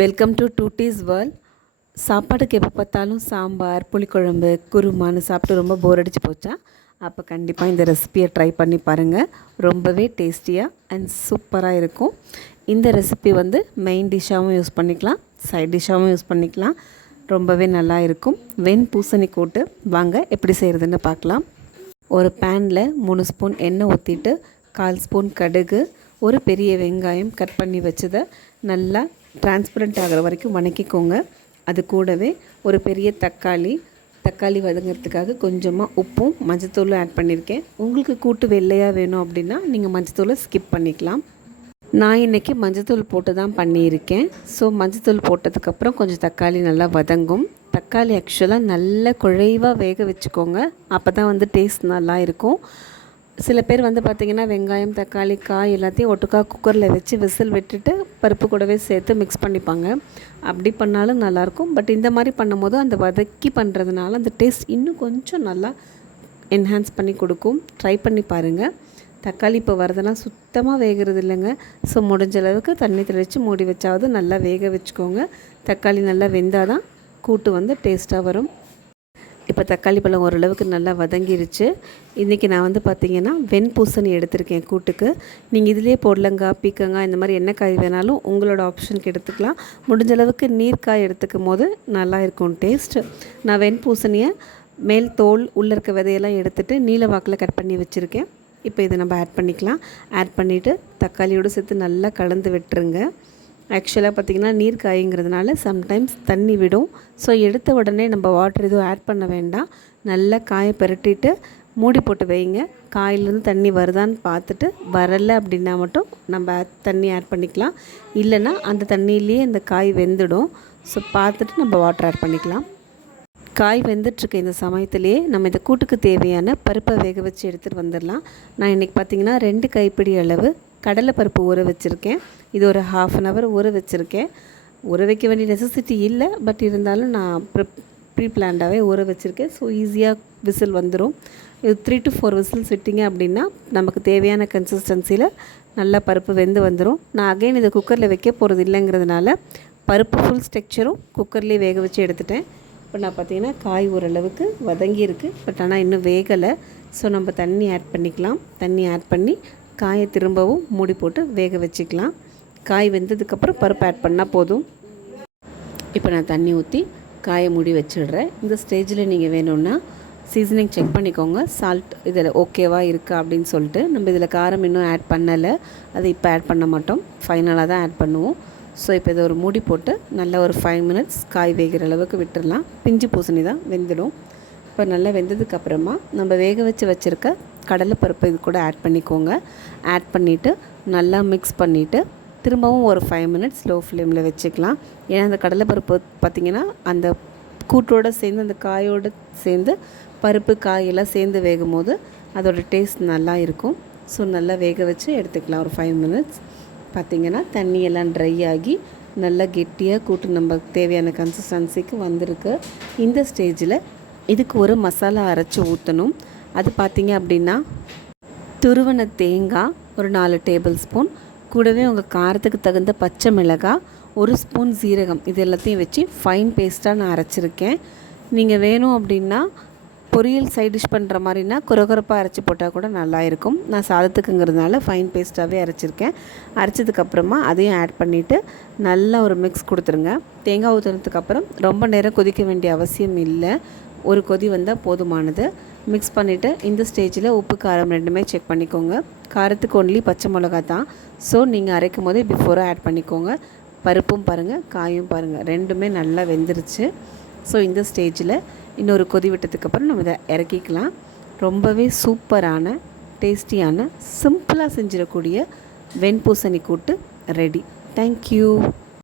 Welcome to டூட்டீஸ் world. சாப்பாட்டுக்கு எப்போ பார்த்தாலும் சாம்பார், புளிக்குழம்பு, குருமான்னு சாப்பிட்டு ரொம்ப போர் அடிச்சு போச்சா? அப்போ கண்டிப்பாக இந்த ரெசிபியை ட்ரை பண்ணி பாருங்கள். ரொம்பவே டேஸ்டியாக அண்ட் சூப்பராக இருக்கும். இந்த ரெசிபி மெயின் டிஷ்ஷாகவும் யூஸ் பண்ணிக்கலாம், சைட் டிஷ்ஷாகவும் யூஸ் பண்ணிக்கலாம். ரொம்பவே நல்லா இருக்கும். பூசணி கூட்டு வாங்க எப்படி செய்கிறதுன்னு பார்க்கலாம். ஒரு பேனில் 3 ஸ்பூன் எண்ணெய் ஊற்றிட்டு 1/4 ஸ்பூன் கடுகு, ஒரு பெரிய வெங்காயம் கட் பண்ணி வச்சதை நல்லா டிரான்ஸ்பரண்ட் ஆகிற வரைக்கும் வணக்கிக்கோங்க. அது கூடவே ஒரு பெரிய தக்காளி வதங்கிறதுக்காக கொஞ்சமாக உப்பும் மஞ்சத்தூளும் ஆட் பண்ணியிருக்கேன். உங்களுக்கு கூட்டு வெள்ளையாக வேணும் அப்படின்னா நீங்கள் மஞ்சத்தூளை ஸ்கிப் பண்ணிக்கலாம். நான் இன்றைக்கி மஞ்சத்தூள் போட்டு தான் பண்ணியிருக்கேன். ஸோ மஞ்சத்தூள் போட்டதுக்கப்புறம் கொஞ்சம் தக்காளி நல்லா வதங்கும். தக்காளி ஆக்சுவலாக நல்லா குழைவாக வேக வச்சுக்கோங்க. அப்போ தான் டேஸ்ட் நல்லா இருக்கும். சில பேர் பார்த்திங்கன்னா வெங்காயம், தக்காளி, காய் எல்லாத்தையும் ஒட்டுக்கா குக்கரில் வச்சு விசில் விட்டுட்டு பருப்பு கூடவே சேர்த்து மிக்ஸ் பண்ணிப்பாங்க. அப்படி பண்ணாலும் நல்லாயிருக்கும். பட் இந்த மாதிரி பண்ணும்போது அந்த வதக்கி பண்ணுறதுனால அந்த டேஸ்ட் இன்னும் கொஞ்சம் நல்லா என்ஹான்ஸ் பண்ணி கொடுக்கும். ட்ரை பண்ணி பாருங்கள். தக்காளி இப்போ வரதெல்லாம் சுத்தமாக வேகிறது இல்லைங்க. ஸோ முடிஞ்ச அளவுக்கு தண்ணி தெளித்து மூடி வச்சாவது நல்லா வேக வச்சுக்கோங்க. தக்காளி நல்லா வெந்தால் தான் கூட்டு டேஸ்ட்டாக வரும். இப்போ தக்காளி பழம் ஓரளவுக்கு நல்லா வதங்கிருச்சு. இன்றைக்கி நான் பார்த்திங்கன்னா வெண்பூசணி எடுத்திருக்கேன் கூட்டுக்கு. நீங்கள் இதிலே பொடலங்காய், பீக்கங்காய் இந்த மாதிரி என்ன காய் வேணாலும் உங்களோட ஆப்ஷனுக்கு எடுத்துக்கலாம். முடிஞ்ச அளவுக்கு நீர்க்காய் எடுத்துக்கும் போது நல்லா இருக்கும் டேஸ்ட். நான் வெண்பூசணியை மேல் தோல் உள்ளே இருக்க விதையெல்லாம் எடுத்துகிட்டு நீல வாக்கில் கட் பண்ணி வச்சுருக்கேன். இப்போ இதை நம்ம ஆட் பண்ணிக்கலாம். ஆட் பண்ணிவிட்டு தக்காளியோடு சேர்த்து நல்லா கலந்து விட்டுருங்க. ஆக்சுவலாக பார்த்திங்கன்னா நீர் காய்ங்கிறதுனால சம்டைம்ஸ் தண்ணி விடும். ஸோ எடுத்த உடனே நம்ம வாட்டர் எதுவும் ஆட் பண்ண வேண்டாம். நல்லா காயை பரட்டிட்டு மூடி போட்டு வைங்க. காயிலேருந்து தண்ணி வருதான்னு பார்த்துட்டு வரலை அப்படின்னா மட்டும் நம்ம தண்ணி ஆட் பண்ணிக்கலாம். இல்லைன்னா அந்த தண்ணியிலேயே இந்த காய் வெந்துடும். ஸோ பார்த்துட்டு நம்ம வாட்டர் ஆட் பண்ணிக்கலாம். காய் வெந்துட்டுருக்க இந்த சமயத்துலேயே நம்ம இந்த கூட்டுக்கு தேவையான பருப்பை வேக வச்சு எடுத்துகிட்டு வந்துடலாம். நான் இன்றைக்கி பார்த்திங்கன்னா 2 கைப்பிடி அளவு கடலைப்பருப்பு ஊற வச்சுருக்கேன். இது ஒரு 1/2 hour ஊற வச்சுருக்கேன். ஊற வைக்க வேண்டிய நெசசிட்டி இல்லை, பட் இருந்தாலும் நான் ப்ரீ பிளான்டாகவே ஊற வச்சுருக்கேன். ஸோ ஈஸியாக விசில் வந்துடும். இது 3 to 4 விசில்ஸ் விட்டிங்க அப்படின்னா நமக்கு தேவையான கன்சிஸ்டன்சியில் நல்லா பருப்பு வெந்து வந்துடும். நான் அகைன் இதை குக்கரில் வைக்க போகிறது இல்லைங்கிறதுனால பருப்பு ஃபுல் ஸ்ட்ரக்சரும் குக்கர்லேயே வேக வச்சு எடுத்துட்டேன். இப்போ நான் பார்த்திங்கன்னா காய் ஓரளவுக்கு வதங்கியிருக்கு, பட் ஆனால் இன்னும் வேகலை. ஸோ நம்ம தண்ணி ஆட் பண்ணிக்கலாம். தண்ணி ஆட் பண்ணி காயை திரும்பவும் மூடி போட்டு வேக வச்சுக்கலாம். காய் வெந்ததுக்கப்புறம் பருப்பு ஆட் பண்ணால் போதும். இப்போ நான் தண்ணி ஊற்றி காயை மூடி வச்சிடுறேன். இந்த ஸ்டேஜில் நீங்கள் வேணும்னா சீசனிங் செக் பண்ணிக்கோங்க. சால்ட் இதில் ஓகேவா இருக்கா அப்படின்னு சொல்லிட்டு. நம்ம இதில் காரம் இன்னும் ஆட் பண்ணலை, அதை இப்போ ஆட் பண்ண மாட்டோம், ஃபைனலாக தான் ஆட் பண்ணுவோம். ஸோ இப்போ இதை ஒரு மூடி போட்டு நல்லா ஒரு 5 minutes காய் வேகிற அளவுக்கு விட்டுடலாம். பிஞ்சு பூசணி தான் வெந்துடும். இப்போ நல்லா வெந்ததுக்கப்புறமா நம்ம வேக வச்சுருக்க கடலைப்பருப்பு இது கூட ஆட் பண்ணிக்கோங்க. ஆட் பண்ணிவிட்டு நல்லா மிக்ஸ் பண்ணிவிட்டு திரும்பவும் ஒரு 5 minutes லோ ஃப்ளேமில் வச்சுக்கலாம். ஏன்னா அந்த கடலைப்பருப்பு பார்த்திங்கன்னா அந்த கூட்டோடு சேர்ந்து அந்த காயோடு சேர்ந்து பருப்பு காயெல்லாம் சேர்ந்து வேகும் போது அதோடய டேஸ்ட் நல்லா இருக்கும். ஸோ நல்லா வேக வச்சு எடுத்துக்கலாம். ஒரு 5 minutes பார்த்திங்கன்னா தண்ணியெல்லாம் ட்ரை ஆகி நல்லா கெட்டியாக கூட்டு நம்ம தேவையான கன்சிஸ்டன்சிக்கு வந்திருக்கு. இந்த ஸ்டேஜில் இதுக்கு ஒரு மசாலா அரைச்சி ஊற்றணும். அது பார்த்திங்க அப்படின்னா துருவன தேங்காய் ஒரு 4 டேபிள் ஸ்பூன், கூடவே உங்கள் காரத்துக்கு தகுந்த பச்சை மிளகாய், 1 ஸ்பூன் சீரகம், இது எல்லாத்தையும் வச்சு ஃபைன் பேஸ்ட்டாக நான் அரைச்சிருக்கேன். நீங்கள் வேணும் அப்படின்னா பொரியல் சைட் டிஷ் பண்ணுற மாதிரினா குறகுறப்பாக அரைச்சி போட்டால் கூட நல்லா இருக்கும். நான் சாதத்துக்குங்கிறதுனால ஃபைன் பேஸ்ட்டாகவே அரைச்சிருக்கேன். அரைச்சதுக்கப்புறமா அதையும் ஆட் பண்ணிவிட்டு நல்லா ஒரு மிக்ஸ் கொடுத்துருங்க. தேங்காய் ஊற்றுனதுக்கப்புறம் ரொம்ப நேரம் கொதிக்க வேண்டிய அவசியம் இல்லை. ஒரு கொதி வந்தால் போதுமானது. மிக்ஸ் பண்ணிவிட்டு இந்த ஸ்டேஜில் உப்பு காரம் ரெண்டுமே செக் பண்ணிக்கோங்க. காரத்துக்கு ஒன்லி பச்சை மிளகா தான். ஸோ நீங்கள் அரைக்கும் போதே பிஃபோராக ஆட் பண்ணிக்கோங்க. பருப்பும் பாருங்கள், காயும் பாருங்கள், ரெண்டுமே நல்லா வெந்துருச்சு. ஸோ இந்த ஸ்டேஜில் இன்னொரு கொதி விட்டதுக்கப்புறம் நம்ம இதை இறக்கிக்கலாம். ரொம்பவே சூப்பரான டேஸ்டியான சிம்பிளாக செஞ்சிடக்கூடிய வெண்பூசணி கூட்டு ரெடி. தேங்க்யூ.